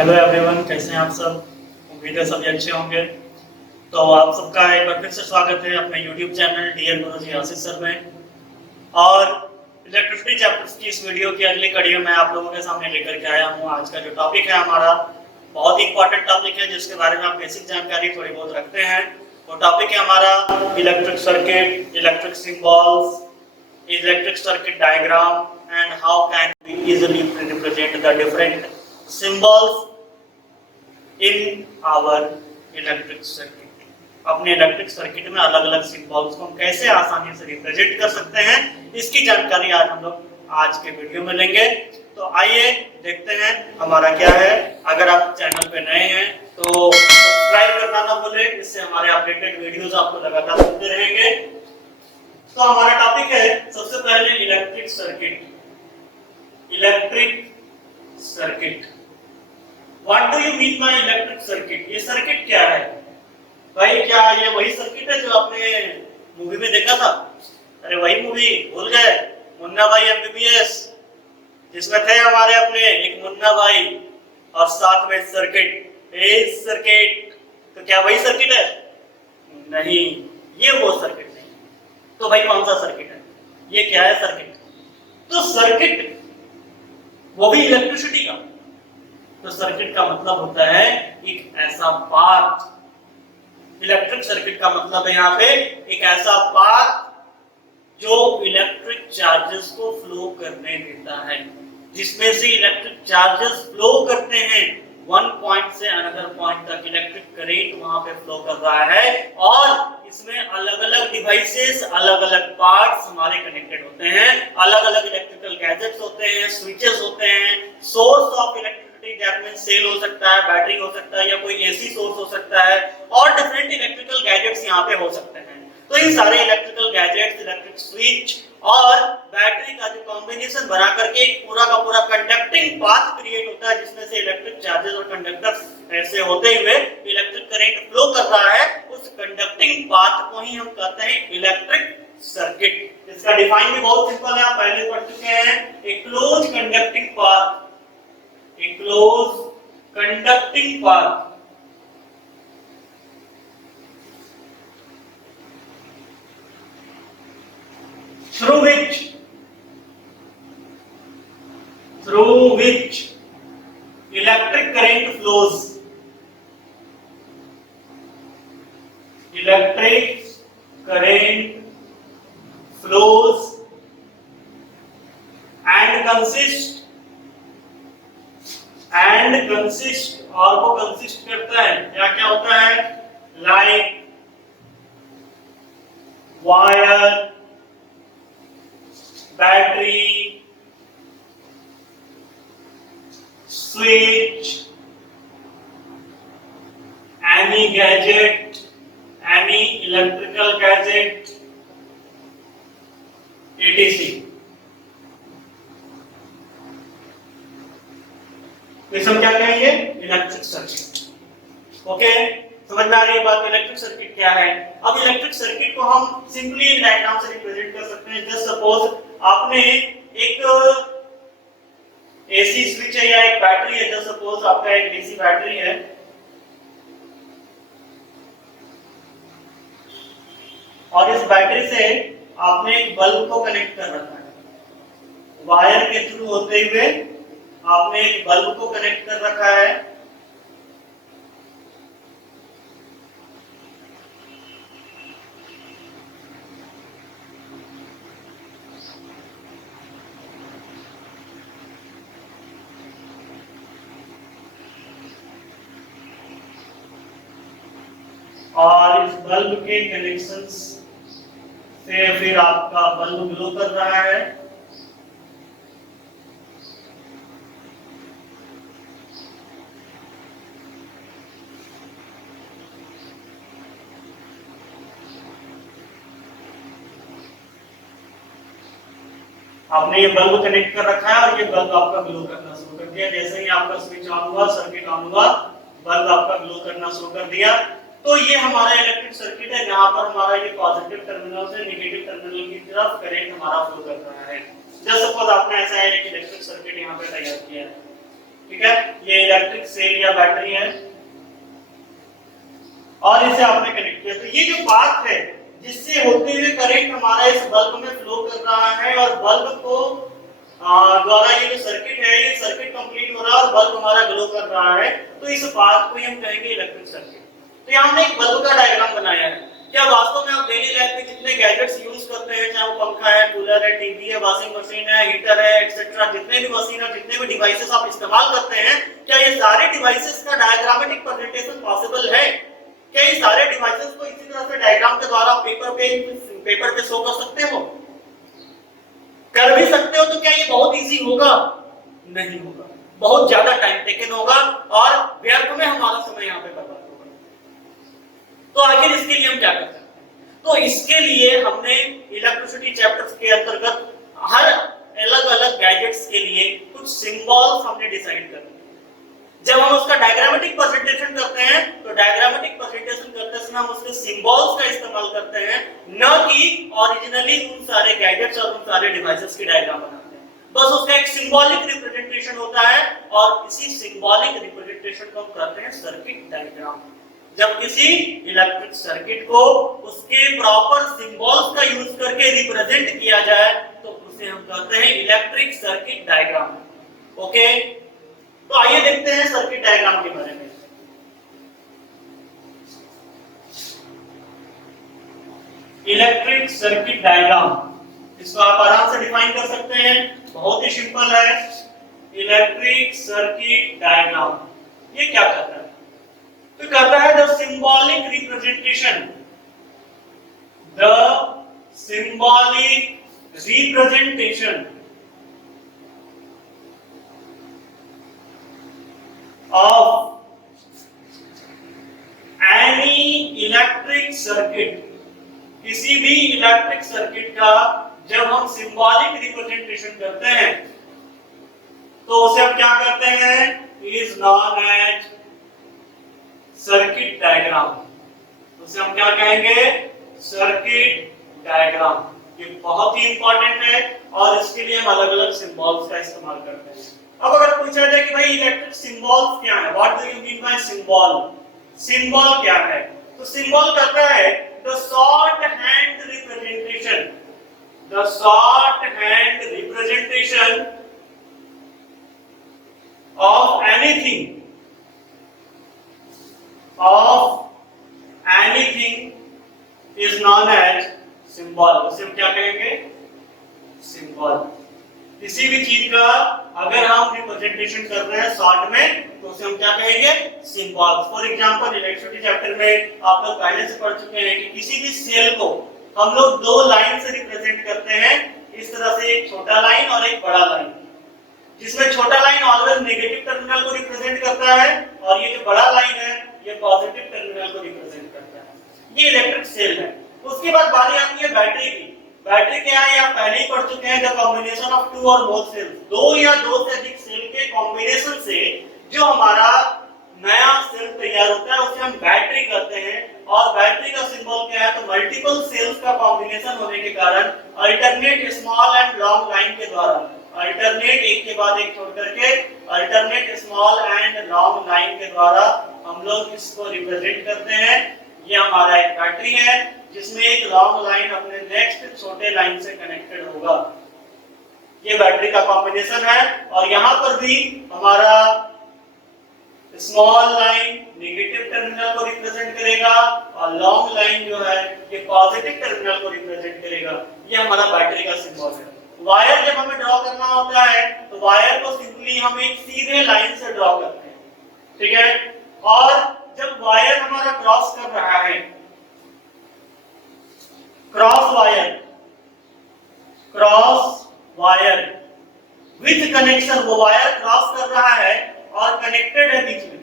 Hello everyone, कैसे हैं आप सब। उम्मीद है सभी अच्छे होंगे। तो आप सबका एक बार फिर से स्वागत है अपने यूट्यूब चैनल डीएल गुरुजी आशीष सर में। और इलेक्ट्रिसिटी चैप्टर्स की इस वीडियो की अगली कड़ी में मैं आप लोगों के सामने लेकर के आया हूँ। आज का जो टॉपिक है हमारा बहुत ही इंपॉर्टेंट टॉपिक है, जिसके बारे में आप बेसिक जानकारी थोड़ी बहुत रखते हैं। वो टॉपिक है हमारा electric circuit, electric symbols, electric circuit diagram, and how can we easily represent the different symbols in our electric circuit। अपने इलेक्ट्रिक सर्किट में अलग अलग सिंबल्स को हम कैसे आसानी से रिप्रेजेंट कर सकते हैं, इसकी जानकारी आज हम लोग आज के वीडियो में लेंगे। तो आइए देखते हैं हमारा क्या है। अगर आप चैनल पे नए हैं तो सब्सक्राइब करना ना भूलें, इससे हमारे अपडेटेड वीडियोस आपको लगातार मिलते रहेंगे। तो हमारा टॉपिक है सबसे पहले electric circuit. Electric circuit, what do you mean by electric circuit? ये सर्किट क्या है भाई? क्या ये वही सर्किट है जो आपने मूवी में देखा था? अरे वही मूवी भूल गए, मुन्ना भाई एमबीबीएस, जिसमें थे हमारे अपने एक मुन्ना भाई और साथ में सर्किट। सर्किट तो क्या वही सर्किट है? नहीं, ये वो सर्किट। तो भाई कौन सा सर्किट है? ये क्या है सर्किट? तो सर्किट वो भी इलेक्ट्रिसिटी का। तो सर्किट का मतलब होता है एक ऐसा पाथ। इलेक्ट्रिक सर्किट का मतलब है यहाँ पे एक ऐसा पाथ जो इलेक्ट्रिक चार्जेस को फ्लो करने देता है, जिसमें से इलेक्ट्रिक चार्जेस फ्लो करते हैं वन पॉइंट से अनदर पॉइंट तक। इलेक्ट्रिक करंट वहां पे फ्लो कर रहा है और इसमें अलग अलग डिवाइसेस, अलग अलग पार्ट्स हमारे कनेक्टेड होते हैं। अलग अलग इलेक्ट्रिकल गैजेट्स होते हैं, स्विचेस होते हैं, source of electricity that means cell हो सकता है, बैटरी हो सकता है, या कोई एसी सोर्स हो सकता है, और डिफरेंट इलेक्ट्रिकल गैजेट्स यहाँ पे हो सकते हैं। तो इन सारे इलेक्ट्रिकल गैजेट्स, इलेक्ट्रिक स्विच और बैटरी का जो कॉम्बिनेशन बना करके एक पूरा का पूरा कंडक्टिंग पाथ क्रिएट होता है, जिसमें से इलेक्ट्रिक चार्जेस और कंडक्टर्स ऐसे होते हुए इलेक्ट्रिक करंट फ्लो कर रहा है। उस कंडक्टिंग पाथ को ही हम कहते हैं इलेक्ट्रिक सर्किट। इसका डिफाइन भी बहुत सिंपल है, आप पहले पढ़ चुके हैं। A close conducting path, a close conducting path through which electric current flows, electric current flows and consist और वो कंसिस्ट करता है, क्या क्या होता है? Like wire, battery, switch, any gadget, any electrical gadget, etc. इसे हम क्या कहेंगे? Electric circuit. ओके, समझ में आ रही है बात? इलेक्ट्रिक सर्किट क्या है? अब इलेक्ट्रिक सर्किट को हम सिंपली डायग्राम से रिप्रेजेंट कर सकते हैं। जस्ट सपोज आपने एक एसी स्विच है या एक बैटरी है। जस्ट सपोज आपका एक डीसी बैटरी है और इस बैटरी से आपने एक बल्ब को कनेक्ट कर रखा है। वायर के थ्रू होते हुए आपने एक बल्ब को कनेक्ट कर रखा है। और इस बल्ब के कनेक्शंस से फिर आपका बल्ब ग्लो कर रहा है। आपने ये बल्ब कनेक्ट कर रखा है और ये बल्ब आपका ग्लो करना शुरू कर दिया। जैसे ही आपका स्विच ऑन हुआ, सर्किट ऑन हुआ, बल्ब आपका ग्लो करना शुरू कर दिया। तो ये हमारा इलेक्ट्रिक सर्किट है, जहां पर हमारा ये पॉजिटिव टर्मिनल से नेगेटिव टर्मिनल की तरफ करंट हमारा फ्लो कर रहा है। जस्ट सपोज आपने ऐसा है एक इलेक्ट्रिक सर्किट यहाँ पे तैयार किया है। ठीक है, ये इलेक्ट्रिक सेल या बैटरी है और इसे आपने कनेक्ट किया। तो ये जो बात है जिससे होते हुए करंट हमारा इस बल्ब में फ्लो कर रहा है और बल्ब को द्वारा ये जो सर्किट है ये सर्किट कंप्लीट हो रहा है और बल्ब हमारा ग्लो कर रहा है, तो इस बात को हम कहेंगे इलेक्ट्रिक सर्किट। तो यहाँ हमने एक बल्ब का डायग्राम बनाया है। क्या वास्तव में आप डेली लाइफ में जितने गैजेट्स यूज करते हैं, चाहे वो पंखा है, कूलर है, टीवी है, वॉशिंग मशीन है, हीटर है, एटसेट्रा, जितने भी मशीन और जितने भी डिवाइसेस आप इस्तेमाल करते हैं, क्या ये सारे डिवाइसेस का डायग्रामेटिक प्रेजेंटेशन पॉसिबल है? क्या ये सारे डिवाइसेस को इसी तरह से डायग्राम के द्वारा पेपर पे शो कर सकते हो? कर भी सकते हो, तो क्या ये बहुत इजी होगा? नहीं होगा, बहुत ज्यादा टाइम टेकन होगा और व्यर्थ में हमारा समय यहाँ पे बर्बाद होगा। तो आखिर इसके लिए हम क्या कर सकते हैं? तो इसके लिए हमने इलेक्ट्रिसिटी चैप्टर्स के अंतर्गत हर अलग अलग गैजेट्स के लिए कुछ सिंबल्स हमने डिसाइड कर दिए। जब हम उसका डायग्रामेटिक प्रेजेंटेशन करते हैं तो डायग्रामेटिक प्रेजेंटेशन करते समय हम उसके सिंबल्स का इस्तेमाल करते हैं, न कि ओरिजिनली उन सारे गैजेट्स और उन सारे डिवाइसेस की डायग्राम बनाते हैं। बस उसका एक सिंबॉलिक रिप्रेजेंटेशन होता है और इसी सिंबॉलिक रिप्रेजेंटेशन को हम कहते हैं सर्किट डायग्राम। जब किसी इलेक्ट्रिक सर्किट को उसके प्रॉपर सिंबल्स का यूज करके रिप्रेजेंट किया जाए तो उसे हम कहते हैं इलेक्ट्रिक सर्किट डायग्राम। ओके, तो आइए देखते हैं सर्किट डायग्राम के बारे में। इलेक्ट्रिक सर्किट डायग्राम, इसको आप आराम से डिफाइन कर सकते हैं, बहुत ही सिंपल है। इलेक्ट्रिक सर्किट डायग्राम ये क्या करता है? तो कहता है the symbolic representation, the symbolic representation of any electric circuit, किसी भी इलेक्ट्रिक सर्किट का जब हम सिंबॉलिक रिप्रेजेंटेशन करते हैं तो उसे हम क्या करते हैं? Is known as circuit diagram. उसे हम क्या कहेंगे? Circuit diagram. ये बहुत ही इंपॉर्टेंट है और इसके लिए हम अलग अलग सिंबल्स का इस्तेमाल करते हैं। अब अगर पूछा जाए कि भाई इलेक्ट्रिक सिंबल्स क्या है, what do you mean by symbol? Symbol क्या है? तो सिंबल कहता है the shorthand representation, the shorthand representation of anything, is known as symbol. उसे हम क्या कहेंगे? सिंबल। किसी भी चीज का अगर हम रिप्रेजेंटेशन कर रहे हैं शॉर्ट में तो उसे हम क्या कहेंगे? Symbols. For example electricity chapter में आप लोग पहले से पढ़ चुके हैं कि किसी भी सेल को हम लोग दो लाइन से रिप्रेजेंट करते हैं, इस तरह से एक छोटा लाइन और एक बड़ा लाइन, जिसमें छोटा लाइन ऑलवेज नेगेटिव टर्मिनल को रिप्रेजेंट करता है और ये जो बड़ा लाइन है ये पॉजिटिव टर्मिनल को रिप्रेजेंट करता है। ये इलेक्ट्रिक सेल है। उसके बाद बारी आती है बैटरी की। बैटरी क्या है आप पहले ही पढ़ चुके हैं, द कॉम्बिनेशन ऑफ टू और मोर सेल्स, दो या दो से अधिक सेल के कॉम्बिनेशन से जो हमारा नया सेल तैयार होता है उसे हम बैटरी कहते हैं। और बैटरी का सिंबल क्या है? तो मल्टीपल सेल्स का कॉम्बिनेशन होने के कारण alternate small and long line के द्वारा, अल्टरनेट एक के बाद एक छोड़ करके alternate small and long line के द्वारा हम लोग इसको रिप्रेजेंट करते हैं। ये हमारा एक बैटरी है जिसमें एक लॉन्ग लाइन अपने नेक्स्ट छोटे लाइन से कनेक्टेड होगा। ये बैटरी का कॉम्बिनेशन है और यहाँ पर भी हमारा स्मॉल लाइन नेगेटिव टर्मिनल को रिप्रेजेंट करेगा और लॉन्ग लाइन जो है ये पॉजिटिव टर्मिनल को रिप्रेजेंट करेगा। ये हमारा बैटरी का सिंबल है। वायर जब हमें ड्रॉ करना होता है तो वायर को सिंपली हम एक सीधे लाइन से ड्रॉ करते हैं, ठीक है। और जब वायर हमारा क्रॉस कर रहा है, क्रॉस वायर विथ कनेक्शन, वो वायर क्रॉस कर रहा है और कनेक्टेड है बीच में,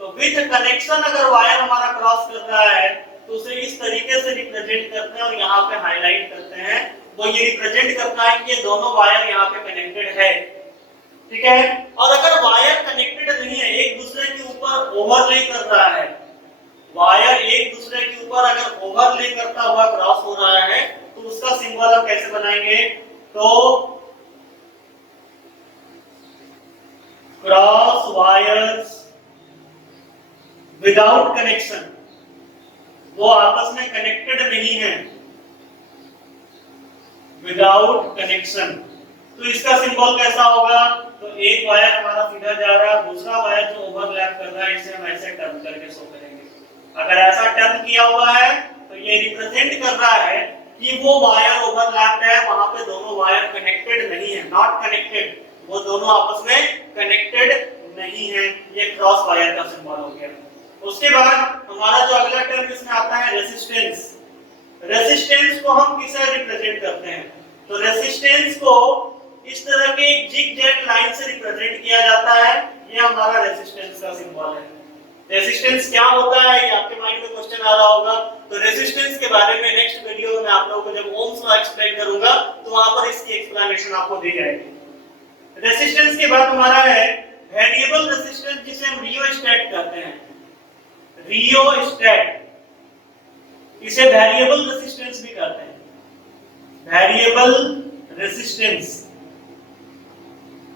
तो विथ कनेक्शन अगर वायर हमारा क्रॉस कर रहा है तो उसे इस तरीके से रिप्रेजेंट करते हैं और यहाँ पे हाईलाइट करते हैं। वो ये रिप्रेजेंट करता है कि ये दोनों वायर यहाँ पे कनेक्टेड है, ठीक है। और अगर वायर कनेक्टेड नहीं है, एक दूसरे के ऊपर ओवरले कर रहा है, वायर एक दूसरे के ऊपर अगर ओवरले करता हुआ क्रॉस हो रहा है तो उसका सिंबल हम कैसे बनाएंगे? तो क्रॉस वायर्स विदाउट कनेक्शन, वो आपस में कनेक्टेड नहीं है, विदाउट कनेक्शन। तो इसका सिंबल कैसा होगा? तो एक वायर हमारा सीधा जा रहा है, दूसरा वायर जो ओवरलैप कर रहा है, इसे हम ऐसे टर्न करके शो करेंगे। अगर ऐसा टर्न किया हुआ है तो ये रिप्रेजेंट कर रहा है कि वो वायर ओवरलैप है, वहां पे दोनों वायर कनेक्टेड नहीं है, नॉट कनेक्टेड, वो दोनों आपस में कनेक्टेड नहीं है। ये क्रॉस वायर का सिंबल हो गया। उसके बाद हमारा जो अगला टर्म इसमें आता है रेजिस्टेंस। रेजिस्टेंस को हम किससे रिप्रेजेंट करते हैं? तो रेजिस्टेंस को इस तरह के जिग-जैग लाइन से रिप्रेजेंट किया जाता है। ये हमारा रेजिस्टेंस का सिंबल है। रेजिस्टेंस क्या होता है, ये आपके माइंड में क्वेश्चन आ रहा होगा। तो रेजिस्टेंस के बारे में नेक्स्ट वीडियो में आप लोगों को जब ओम्स लॉ एक्सप्लेन करूंगा तो वहां पर इसकी एक्सप्लेनेशन आपको दी जाएगी। रेजिस्टेंस के बाद हमारा है वेरिएबल रेजिस्टेंस, जिसे हम रियोस्टैट कहते हैं। रियोस्टैट, इसे वेरिएबल रेजिस्टेंस भी कहते हैं, वेरिएबल रेजिस्टेंस।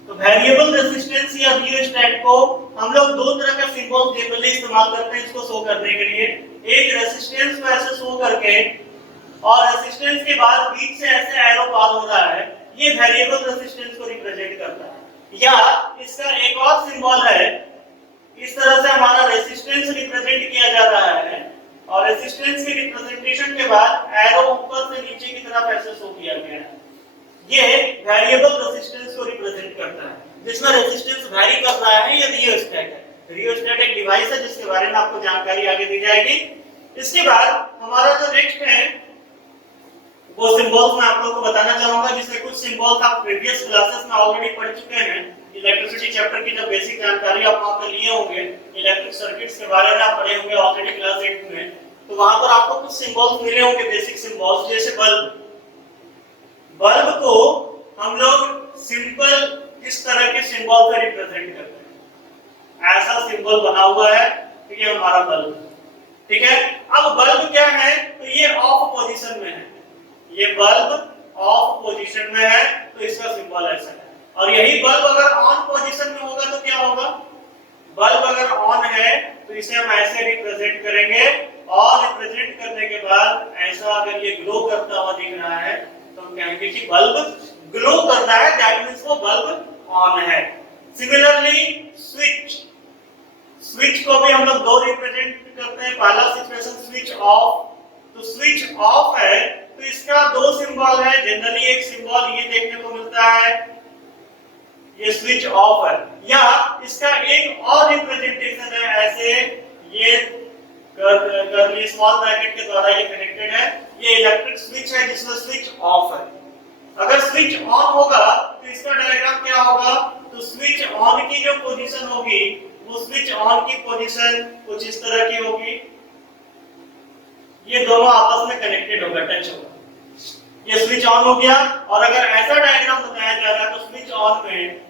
तो वेरिएबल रेजिस्टेंस या रियोस्टैट को हम लोग दो तरह का सिंबल जनरली इस्तेमाल करते हैं इसको शो करने के लिए। एक रेजिस्टेंस को ऐसे शो करके और रेजिस्टेंस के बाद बीच से ऐसे एरो पार हो रहा है, ये वेरिएबल रेजिस्टेंस को रिप्रेजेंट करता है। या इसका एक और सिंबल है, इस तरह से हमारा रेजिस्टेंस रिप्रेजेंट किया जा रहा है और रेजिस्टेंस के रिप्रेजेंटेशन के बाद एरो ऊपर से नीचे की तरफ ऐसे शो किया गया है। ये वेरिएबल रेजिस्टेंस को रिप्रेजेंट करता है, जिसमें रेजिस्टेंस वैरी कर रहा है। ये रियोस्टैट है। रियोस्टैट एक डिवाइस है जिसके बारे में आपको जानकारी आगे दी जाएगी। इसके बाद हमारा जो नेक्स्ट है वो सिंबल्स मैं आप लोगों को बताना चाहूंगा, जिसमें कुछ सिंबल्स आप प्रीवियस क्लासेस में ऑलरेडी पढ़ चुके हैं। इलेक्ट्रिसिटी चैप्टर की जो बेसिक जानकारी आप वहां पर लिए होंगे, इलेक्ट्रिक सर्किट्स के बारे में आप पढ़े होंगे ऑलरेडी क्लास 8 में। तो वहां पर आपको कुछ सिंबल्स मिले होंगे, बेसिक सिंबल्स, जैसे बल्ब। बल्ब को हम लोग सिंपल इस तरह के सिंबल से रिप्रेजेंट करते हैं। ऐसा सिंबल बना हुआ है, तो ये हमारा बल्ब, ठीक है। अब बल्ब क्या है? तो ये ऑफ पोजीशन में है, ये बल्ब ऑफ पोजीशन में है, तो इसका सिंबल ऐसा है। और यही बल्ब अगर ऑन पोजीशन में होगा तो क्या होगा? बल्ब अगर ऑन है तो इसे हम ऐसे रिप्रेजेंट करेंगे, और रिप्रेजेंट करने के बाद ऐसा अगर ये ग्लो करता हुआ दिख रहा है तो हम कहेंगे कि बल्ब ग्लो कर रहा है, दैट मींस वो बल्ब ऑन है। सिमिलरली स्विच, स्विच को भी हम लोग दो रिप्रेजेंट करते हैं। पहला सिचुएशन स्विच ऑफ, तो स्विच ऑफ है तो इसका दो सिंबल है। जनरली एक सिंबल ये देखने को मिलता है, ये स्विच ऑफ है। या इसका एक और रिप्रेजेंटेशन है ऐसे, ये कर्ली स्मॉल ब्रैकेट के द्वारा ये कनेक्टेड है। ये इलेक्ट्रिक स्विच है जिसमें स्विच ऑफ है। अगर स्विच ऑन होगा तो इसका डायग्राम क्या होगा? तो स्विच ऑन की जो पोजीशन होगी, वो स्विच ऑन की पोजीशन कुछ इस तरह की होगी। ये दोनों आपस में कनेक्टेड होगा, टच होगा। ये स्विच ऑन हो गया। और अगर ऐसा डायग्राम बनाया जा रहा है तो स्विच ऑन में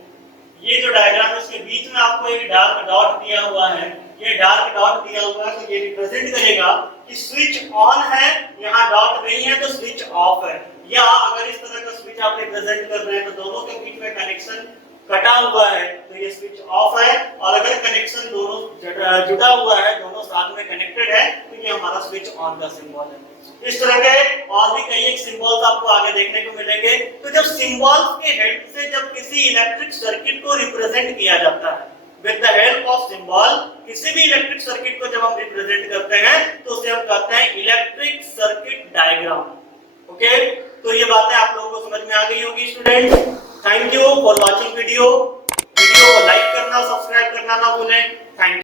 ये जो डायग्राम है उसके बीच में आपको एक डार्क डॉट दिया हुआ है। ये डार्क डॉट दिया हुआ है तो ये रिप्रेजेंट करेगा कि स्विच ऑन है, यहाँ डॉट नहीं है तो स्विच ऑफ है। या अगर इस तरह का स्विच आप रिप्रेजेंट कर रहे हैं तो दोनों के बीच में कनेक्शन कटा हुआ है तो ये स्विच ऑफ है। और अगर कनेक्शन दोनों जुड़ा हुआ है, दोनों साथ में कनेक्टेड है, तो ये हमारा स्विच ऑन का सिंबल है। इस तरह के और भी कई एक सिंबल्स आपको आगे देखने को मिलेंगे। तो जब सिंबल्स के हेल्प से जब किसी इलेक्ट्रिक सर्किट को रिप्रेजेंट किया जाता है, with the help of symbol, किसी भी इलेक्ट्रिक सर्किट को जब हम रिप्रेजेंट करते हैं तो उसे हम कहते हैं इलेक्ट्रिक सर्किट डायग्राम। ओके, तो ये बातें आप लोगों को समझ में आ गई होगी student. Thank you for watching video. Video को लाइक करना, सब्सक्राइब करना ना भूलें।